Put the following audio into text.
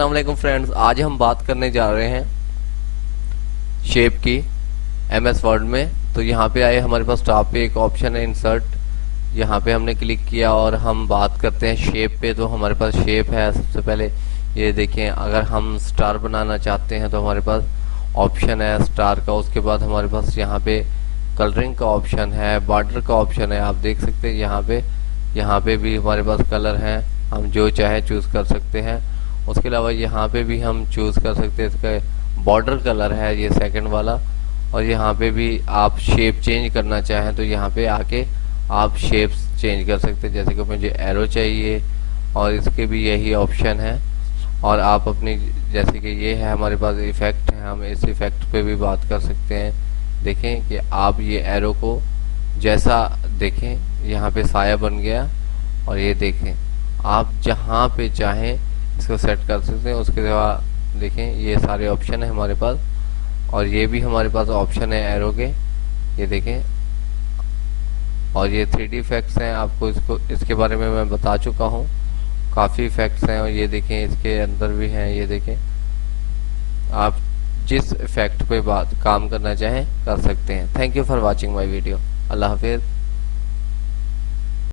अस्सलाम वालेकुम फ्रेंड्स, आज हम बात करने जा रहे हैं शेप की एमएस वर्ड में। तो यहाँ पे आए, हमारे पास टॉप पे एक ऑप्शन है इंसर्ट, यहाँ पे हमने क्लिक किया और हम बात करते हैं शेप पे। तो हमारे पास शेप है। सबसे पहले ये देखें, अगर हम स्टार बनाना चाहते हैं तो हमारे पास ऑप्शन है स्टार का। उसके बाद हमारे पास यहाँ पे कलरिंग का ऑप्शन है, बॉर्डर का ऑप्शन है। आप देख सकते हैं यहाँ पे भी हमारे पास कलर हैं, हम जो चाहे चूज कर सकते हैं। उसके अलावा यहाँ पे भी हम चूज कर सकते हैं, इसका बॉर्डर कलर है ये सेकंड वाला। और यहाँ पे भी आप शेप चेंज करना चाहें तो यहाँ पे आके आप शेप्स चेंज कर सकते हैं। जैसे कि मुझे एरो चाहिए और इसके भी यही ऑप्शन है। और आप अपनी, जैसे कि ये है हमारे पास इफेक्ट है, हम इस इफेक्ट पे भी बात कर सकते हैं। देखें कि आप ये एरो को जैसा देखें, यहाँ पे साया बन गया। और ये देखें, आप जहाँ पे चाहें इसको सेट कर सकते हैं। उसके बाद देखें, ये सारे ऑप्शन है हमारे पास। और ये भी हमारे पास ऑप्शन है एरो के, ये देखें। और ये 3D इफेक्ट्स हैं, आपको इसके बारे में मैं बता चुका हूँ। काफ़ी इफेक्ट्स हैं और ये देखें इसके अंदर भी हैं। ये देखें, आप जिस इफेक्ट पे काम करना चाहें कर सकते हैं। Thank you for watching my video. अल्लाह हाफिज़।